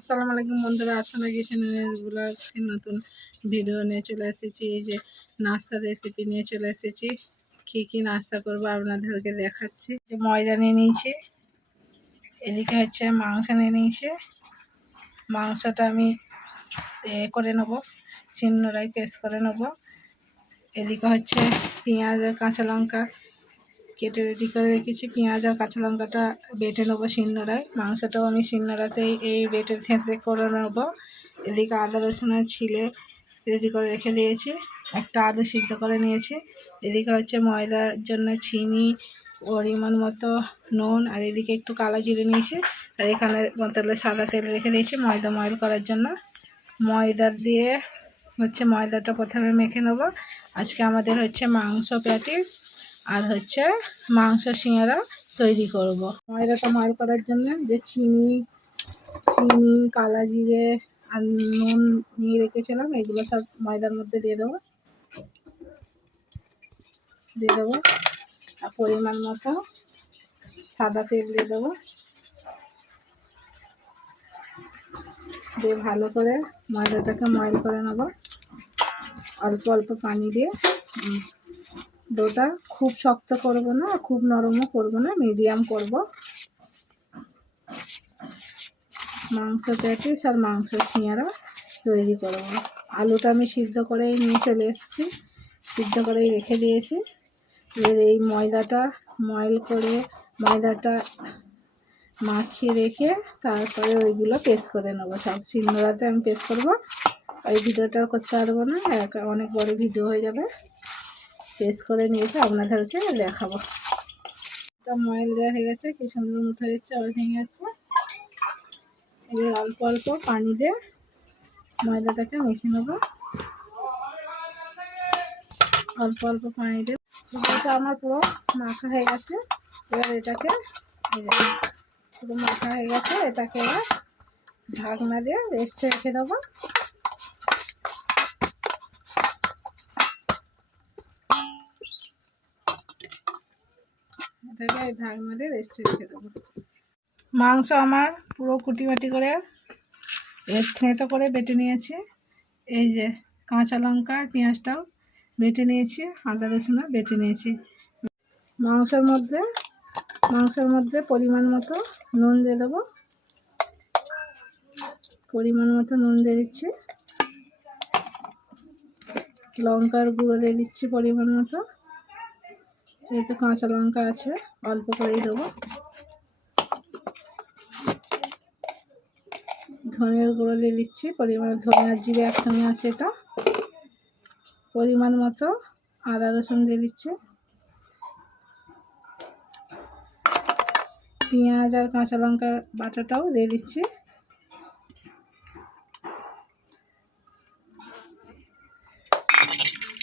আসসালামু আলাইকুম বন্ধুরা, আপনারা কিচেনের ব্লগ নতুন ভিডিও নিয়ে চলে এসেছি। এই যে নাস্তার রেসিপি নিয়ে চলে এসেছি। কি নাস্তা করবো আপনাদেরকে দেখাচ্ছি। যে ময়দা নিয়ে নিয়েছি, এদিকে হচ্ছে মাংস নিয়ে নিয়েছি। মাংসটা আমি করে নেবো, শিলনোড়ায় পেস্ট করে নেবো। এদিকে হচ্ছে পেঁয়াজ আর কাঁচা লঙ্কা কেটে রেডি করে রেখেছি। পেঁয়াজ আর কাঁচা লঙ্কাটা বেটে নেবো শিলনোড়ায়। মাংসটাও আমি শিলনোড়াতেই এই বেটে থেঁতে করে নেবো। এদিকে আদা রসুন ছিলে রেডি করে রেখে দিয়েছি। একটা আলু সিদ্ধ করে নিয়েছি। এদিকে হচ্ছে ময়দার জন্য চিনি, পরিমাণ মতো নুন, আর এদিকে একটু কালো জিরে নিয়েছি। আর এখানে বোতলে সাদা তেল রেখে দিয়েছি ময়দা ময়ল করার জন্য। ময়দা দিয়ে হচ্ছে ময়দাটা প্রথমে মেখে নেবো। আজকে আমাদের হচ্ছে মাংস প্যাটিস আর হচ্ছে মাংস সিঙ্গারা তৈরি করব। ময়দাটা ময়ল করার জন্য যে চিনি, কালা জিরে আর নুন নিয়ে রেখেছিলাম, এগুলো সব ময়দার মধ্যে দিয়ে দেবো। আর পরিমাণ মতো সাদা তেল দিয়ে দেবো। দিয়ে ভালো করে ময়দাটাকে ময়ল করে নেব। অল্প অল্প পানি দিয়ে ডোটা খুব শক্ত করব না, খুব নরমও করব না, মিডিয়াম করব। মাংস প্যাটিস আর মাংস সিঙ্গারা তৈরি করব। আলুটা আমি সিদ্ধ করেই নিয়ে চলে এসেছি, সিদ্ধ করেই রেখে দিয়েছি। এবার এই ময়দাটা ময়ল করে ময়দাটা মাখিয়ে রেখে তারপরে ওইগুলো পেস্ট করে নেবো। সব শিলনোড়াতে আমি পেস্ট করবো। ওই ভিডিওটা করতে পারবো না, অনেক বড় ভিডিও হয়ে যাবে। পেস্ট করে নিয়েছে আপনাদেরকে দেখাবো। এটা ময়ল দেওয়া হয়ে গেছে, কি সুন্দর মুঠো হচ্ছে, আর ভেঙে যাচ্ছে। এবার অল্প অল্প পানি দিয়ে ময়দাটাকে মেখে নেবো। অল্প অল্প পানি দিয়ে এটা আমার পুরো মাখা হয়ে গেছে। এবার এটাকে পুরো মাখা হয়ে গেছে, এটাকে এবার ঢাকনা দিয়ে রেস্টে রেখে দেবো। এটাকে ঢাকনা দিয়ে রেস্টে রেখে দেবো। মাংস আমার পুরো কুটিবাটি করে থেঁতো করে বেটে নিয়েছি। এই যে কাঁচা লঙ্কা পেঁয়াজটাও বেটে নিয়েছি, আদা রসুনও বেটে নিয়েছি। মাংসের মধ্যে পরিমাণ মতো নুন দিয়ে দেবো। পরিমাণ মতো নুন দিয়ে দিচ্ছি। লঙ্কার গুঁড়ো দিয়ে দিচ্ছি পরিমাণ মতো। যেহেতু কাঁচা লঙ্কা আছে অল্প করেই দেবো। ধনের গুঁড়ো দিয়ে দিচ্ছি পরিমাণ, ধনে আর জিরে একসঙ্গে আছে এটা। পরিমাণ মতো আদা রসুন দিয়ে দিচ্ছি। পেঁয়াজ আর কাঁচা লঙ্কা বাটাটাও দিয়ে দিচ্ছি।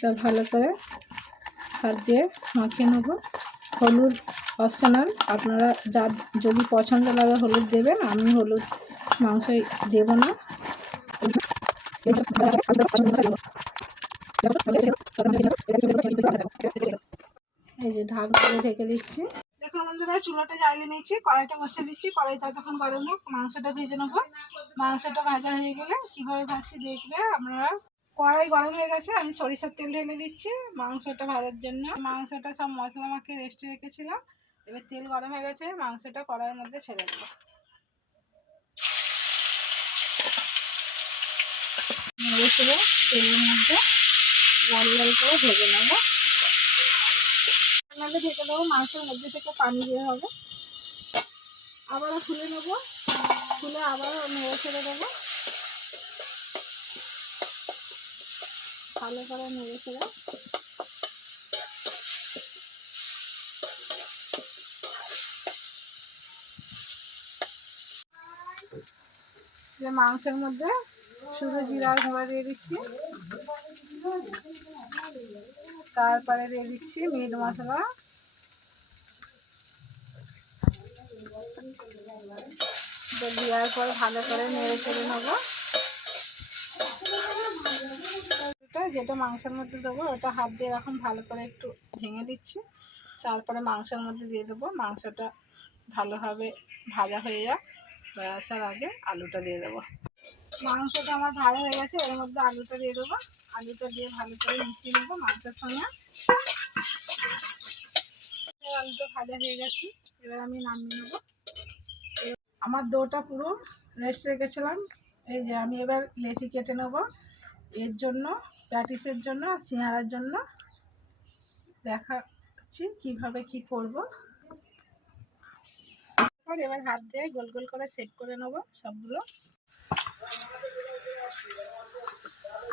তা ভালো করে হাত দিয়ে মাখিয়ে নেব। হলুদ অপশনাল, আপনারা যদি পছন্দ লাগে হলুদ দেবেন। আমি হলুদ মাংসই দেব না। এই যে ঢাকনা দিয়ে ঢেকে দিচ্ছি। দেখুন বন্ধুরা, চুলাটা জ্বালিয়ে নিয়েছি, কড়াইটা বসিয়ে দিচ্ছি। কড়াইটা তখন গরম হোক, মাংসটা ভেজে নেবো। মাংসটা ভাজা হয়ে গেলে কীভাবে ভাজছি দেখবে আপনারা। কড়াই গরম হয়ে গেছে, আমি সরিষার তেল ঢেলে দিচ্ছি মাংসটা ভাজার জন্য। মাংসটা সব মশলা মাখিয়ে রেস্টে রেখেছিলাম। এবার তেল গরম হয়ে গেছে, মাংসটা কড়াইয়ের মধ্যে ছেড়ে দেবো। নেড়ে তেলের মধ্যে লাল লাল করে ভেজে নেবো। নাহলে ঢেকে দেবো, মাংসের মধ্যে থেকে পানি দিয়ে হবে। আবারও খুলে নেবো, খুলে আবারও নেড়ে ছেড়ে দেবো। ভালো করে নেড়ে ছেড়ে যে মাংসের মধ্যে শুধু জিরার গুঁড়া দিয়ে দিচ্ছি। তারপরে দিয়ে দিচ্ছি মিট মশলা। দেওয়ার পর ভালো করে নেড়ে চেড়ে নেবো। যেটা মাংসের মধ্যে দেবো ওটা হাত দিয়ে এখন ভালো করে একটু ভেঙে দিচ্ছি। তারপরে মাংসের মধ্যে দিয়ে দেবো। মাংসটা ভালোভাবে ভাজা হয়ে যাক। হয়ে আসার আগে আলুটা দিয়ে দেবো। মাংসটা আমার ভালো হয়ে গেছে, এর মধ্যে আলুটা দিয়ে দেবো। আলুটা দিয়ে ভালো করে মিশিয়ে নেবো মাংসের সঙ্গে। আলুটা ভাজা হয়ে গেছে, এবার আমি নামিয়ে নেবো। আমার ডোটা পুরো রেস্ট রেখেছিলাম। এই যে আমি এবার লেচি কেটে নেবো, এর জন্য প্যাটিসের জন্য সিঙ্গারার জন্য দেখাচ্ছি কিভাবে কি করব। এবার হাত দিয়ে গোল গোল করে সেট করে নেবো সবগুলো।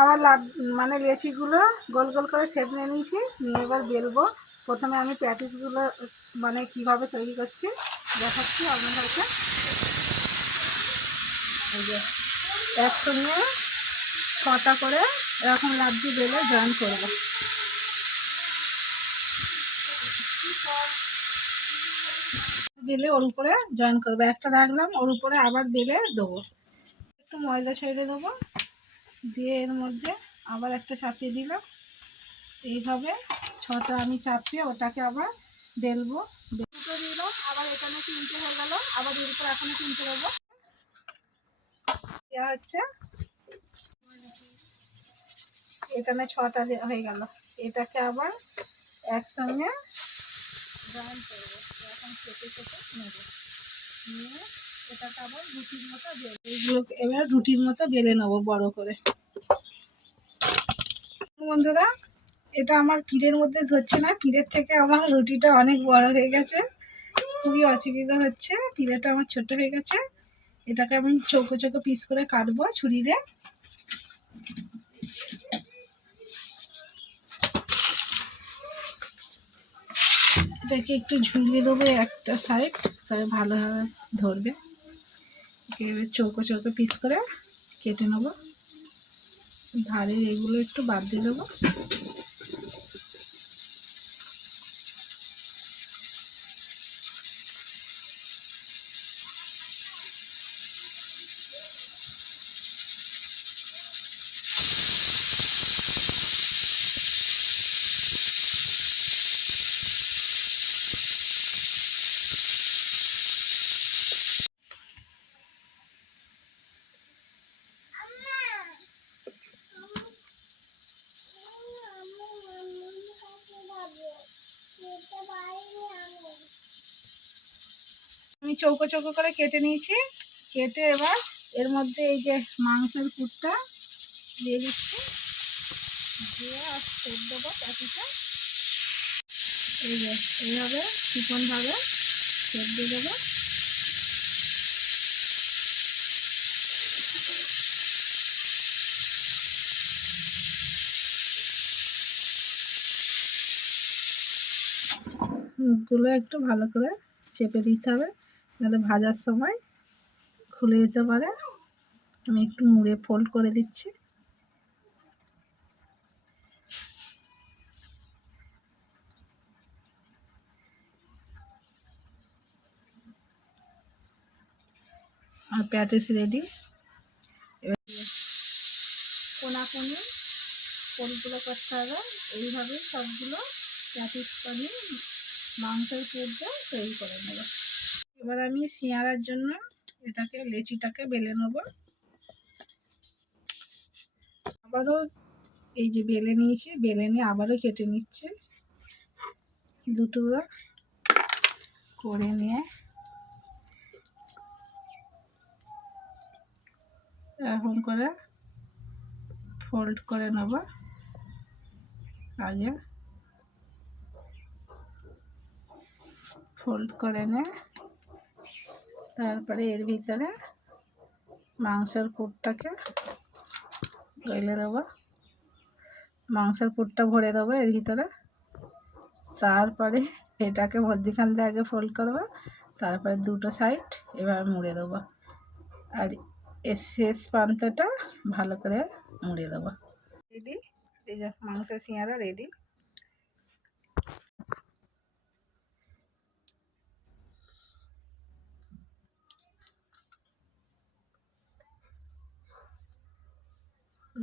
আবার মানে লেচিগুলো গোল গোল করে সেট নিয়ে নিয়েছি, নিয়ে এবার বেলবো। প্রথমে আমি প্যাটিসগুলো মানে কিভাবে তৈরি করছি দেখাচ্ছি আপনাদেরকে। এই যে একসঙ্গে 6টা করে এরকম লাড্ডু বেলে জয়েন করবো। বেলে ওর উপরে জয়েন করবো, একটা রাখলাম, ওর উপরে আবার বেলে দেবো। একটু ময়দা ছেড়ে দেবো, দিয়ে এর মধ্যে আবার একটা চাপিয়ে দিলাম। এইভাবে 6টা আমি চাপিয়ে ওটাকে আবার বেলবো। দুটো দিলাম, আবার এখানে 3টে হয়ে গেল, আবার এর উপর এখানে 3টে দেবো। দেওয়া হচ্ছে, এখানে 6টা হয়ে গেল। এটাকে আবার একসঙ্গে জয়েন করবো, এখন কেটে কেটে নেবো, নিয়ে এটাকে আবার রুটির মতো এবার রুটির মতো বেলে নেবো বড় করে। বন্ধুরা, এটা আমার পিঠের মধ্যে ধরছে না, পিঠের থেকে আমার রুটিটা অনেক বড় হয়ে গেছে, খুবই অসুবিধা হচ্ছে। পিঠেটা আমার ছোট হয়ে গেছে, এটাকে আমি চৌকো চৌকো পিস করে কাটবো ছুরি দিয়ে। এটাকে একটু ঝুলিয়ে দেবো একটা সাইড, তাহলে ভালোভাবে ধরবে। এবার চৌকো চৌকো পিস করে কেটে নেবো, ধারে এগুলো একটু বাদ দিয়ে দেবো। আমি চৌকো চৌকো করে কেটে নিয়েছি, কেটে এবার এর মধ্যে এই যে মাংসের পুরটা দিয়ে দিচ্ছি, দিয়ে আর সেট দেবো প্যাটিসে। এই যে এইভাবে চিকনভাবে সেট দিয়ে দেবো। মুখগুলো একটু ভালো করে চেপে দিতে হবে, নাহলে ভাজার সময় খুলে যেতে পারে। আমি একটু মুড়ে ফোল্ড করে দিচ্ছি। আর প্যাটিস রেডি। এবার কোনাকুনি ফোল্ডগুলো করতে হবে, এইভাবেই সবগুলো প্যাটিস করে মাংসের পুরটা তৈরি করে নেব। এবার আমি সিঙ্গারার জন্য এটাকে লেচিটাকে বেলে নেব। আবারও এই যে বেলে নিয়েছি, বেলে নিয়ে আবারও কেটে নিচ্ছি, দুটুকরা করে নিয়ে এরকম করে ফোল্ড করে নেব। আগে ফোল্ড করে নে, তারপরে এর ভিতরে মাংসের পুরটাকে গলে দেবো, মাংসের পুরটা ভরে দেবো এর ভিতরে। তারপরে এটাকে মধ্যিখান দিয়ে আগে ফোল্ড করবো, তারপরে দুটো সাইড এবার মুড়ে দেবো, আর এর শেষ প্রান্তটা ভালো করে মুড়ে দেবো। রেডি, এই যে মাংসের সিঙ্গারা রেডি।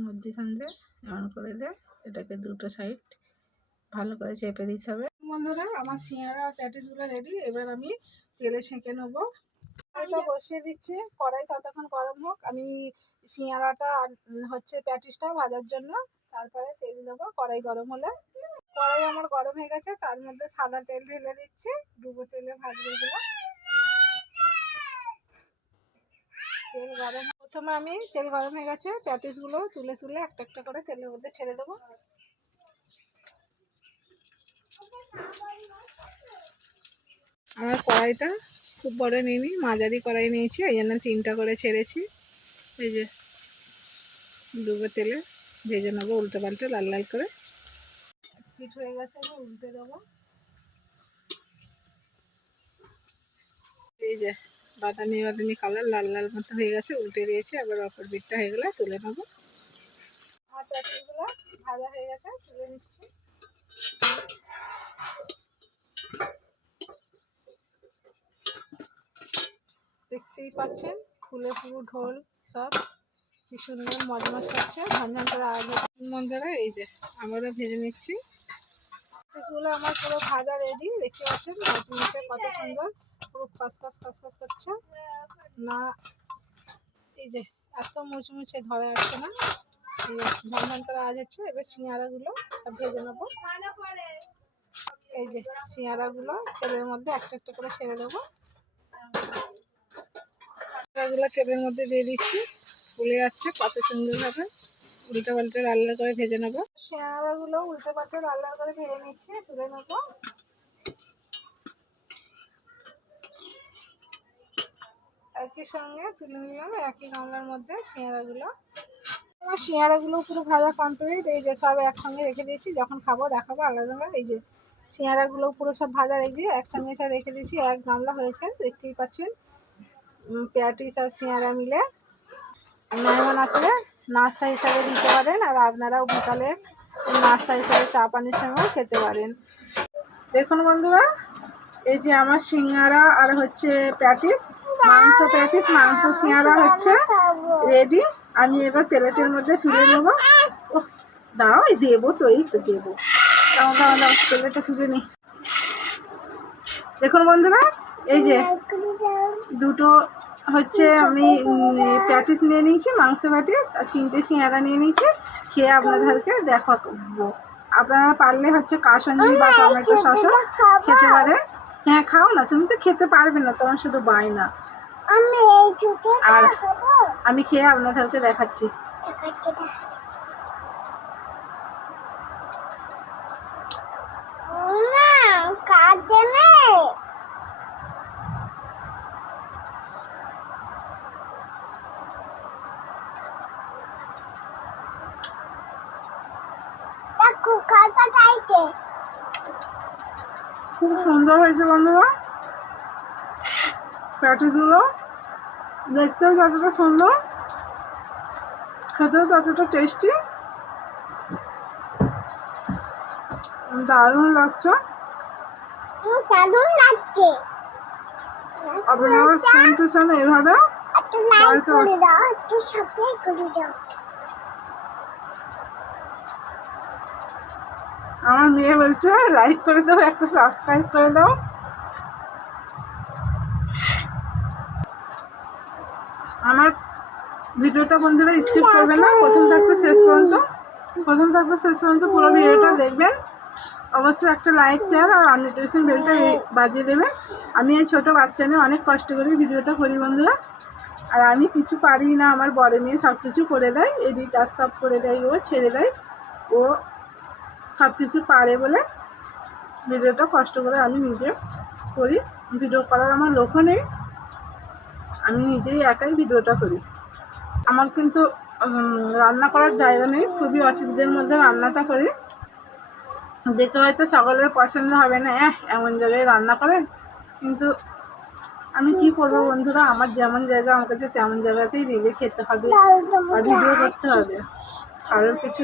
মধ্যিখান দিয়ে এমন করে দেয়, এটাকে দুটো সাইড ভালো করে চেপে দিতে হবে। বন্ধুরা, আমার সিঙ্গারা আর প্যাটিসগুলো রেডি, এবার আমি তেলে ছেঁকে নেবো। কড়াইটা বসিয়ে দিচ্ছি, কড়াই ততক্ষণ গরম হোক। আমি সিঙ্গারাটা হচ্ছে প্যাটিসটা ভাজার জন্য তারপরে তেল দেবো। কড়াই গরম হলে, কড়াই আমার গরম হয়ে গেছে, তার মধ্যে সাদা তেল ঢেলে দিচ্ছি। ডুবো তেলে ভাজবো এগুলো। তেল গরম, প্রথমে আমি তেল গরম হয়ে গেছে, প্যাটিসগুলো তুলে তুলে একটা একটা করে তেলের মধ্যে ছেড়ে দেবো। আমার কড়াইটা খুব বড় নিইনি, মাঝারি কড়াই নিয়েছি, এই জন্য 3টা করে ছেড়েছি। এই যে ডুবো তেলে ভেজে নেবো উল্টো পাল্টে লাল লাল করে। পিঠ হয়ে গেছে, উল্টে দেবো। এই যে বাদামি বাদামি কালার লাল লাল মতো হয়ে গেছে, উল্টে দিয়েছি। আবার অপর পিঠটা হয়ে গেলে তুলে নেবো। আর প্যাটিসগুলো ভাজা হয়ে গেছে, তুলে নিচ্ছি। দেখতেই পাচ্ছেন ফুলে পুরো ঢোল সব কি সুন্দর মজমজ করছে, ঝনঝন করে আওয়াজ হচ্ছে। বন্ধুরা এই যে আবারও ভেজে নিচ্ছি। প্যাটিসগুলো আমার পুরো ভাজা রেডি, দেখতে পাচ্ছেন মচমচে কত সুন্দর, পুরো খসখস খসখস করছে না। এই যে এত মুচমুচে ধরা যাচ্ছে না, এই যে ঝনঝন করে আওয়াজ হচ্ছে। এবার সিঙ্গারাগুলো সব ভেজে নেবো। এই যে সিঙ্গারাগুলো তেলের মধ্যে একটা একটা করে ছেড়ে দেবো। সিঙ্গারাগুলো তেলের মধ্যে দিয়ে দিচ্ছি, ফুলে যাচ্ছে কত সুন্দরভাবে। উল্টে পাল্টে লাল লাল করে ভেজে নেবো। সিঙ্গারাগুলো উল্টে পাল্টে লাল লাল করে ভেজে নিচ্ছি, তুলে নেবো। একই সঙ্গে তুলে নিলাম একই গামলার মধ্যে সিঙ্গারাগুলো। আমার সিঙ্গারাগুলো পুরো ভাজা কমপ্লিট। এই যে সব একসঙ্গে রেখে দিয়েছি, যখন খাবো দেখাবো আলাদা। এই যে সিঙ্গারাগুলো পুরো সব ভাজা, এই যে একসঙ্গে সব রেখে দিয়েছি, এক গামলা হয়েছে দেখতেই পাচ্ছেন। প্যাটিস আর সিঙ্গারা মিলে মেহমান আসলে নাস্তা হিসাবে দিতে পারেন, আর আপনারাও বিকালে নাস্তা হিসাবে চা পানির সঙ্গেও খেতে পারেন। দেখুন বন্ধুরা, এই যে আমার সিঙ্গারা আর হচ্ছে প্যাটিস, মাংস প্যাটিস মাংস সিঙ্গারা হচ্ছে রেডি। আমি এবার প্লেটের মধ্যে তুলে নেবো। ও দাঁড়াও, এই দেবো তো, এই তো দেবো, দাঁড়াও প্লেটে তুলে নিই। দেখুন বন্ধুরা, এই যে দুটো হচ্ছে আমি প্যাটিস নিয়ে নিয়েছি, মাংস প্যাটিস, আর 3টে সিঙ্গারা নিয়ে নিয়েছি। খেয়ে আপনাদেরকে দেখাবো। আপনারা পারলে হচ্ছে কাসুন্দি বা টমেটো সসও খেতে পারেন। হ্যাঁ খাও না, তুমি তো খেতে পারবে না, তোমার শুধু বায়না। আর আমি খেয়ে আপনাদেরকে দেখাচ্ছি। খুব সুন্দর হয়েছে বন্ধুরা, প্যাটিসগুলো দেখতেও যতটা সুন্দর, খেতেও ততটা টেস্টি, দারুণ লাগছে। আপনারা সেম টু সেম এইভাবে আমার মেয়ে বলছে লাইক করে দাও, একটা সাবস্ক্রাইব করে দাও। আমার ভিডিওটা বন্ধুরা স্কিপ করবেন না, প্রথম থাকতে শেষ পর্যন্ত পুরো ভিডিওটা দেখবেন। অবশ্যই একটা লাইক শেয়ার আর নোটিফিকেশন বেলটা বাজিয়ে দেবেন। আমি এই ছোটো বাচ্চা নিয়ে অনেক কষ্ট করে ভিডিওটা করি বন্ধুরা, আর আমি কিছু পারি না, আমার বড় মেয়ে সব কিছু করে দেয়, এডিট আর সব করে দেয়, ও ছেড়ে দেয়, ও সব কিছু পারে বলে ভিডিওটা কষ্ট করে আমি নিজে করি। ভিডিও করার আমার লোকও নেই, আমি নিজেই একাই ভিডিওটা করি। আমার কিন্তু রান্না করার জায়গা নেই, খুবই অসুবিধার মধ্যে রান্নাটা করি। দেখে হয়তো সকলের পছন্দ হবে না, এমন জায়গায় রান্না করেন, কিন্তু আমি কি করবো বন্ধুরা, আমার যেমন জায়গা আমাকে তো তেমন জায়গাতেই রেঁধে খেতে হবে আর ভিডিও করতে হবে। কারোর কিছু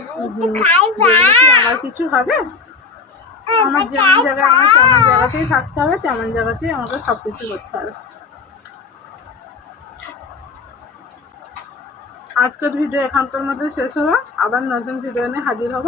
আমার কিছু হবে, আমার যেমন জায়গায় আমার তেমন জায়গাতেই থাকতে হবে, তেমন জায়গাতেই আমাকে সব কিছু করতে হবে। আজকের ভিডিও এখানকার মধ্যে শেষ হলো, আবার নতুন ভিডিও নিয়ে হাজির হব।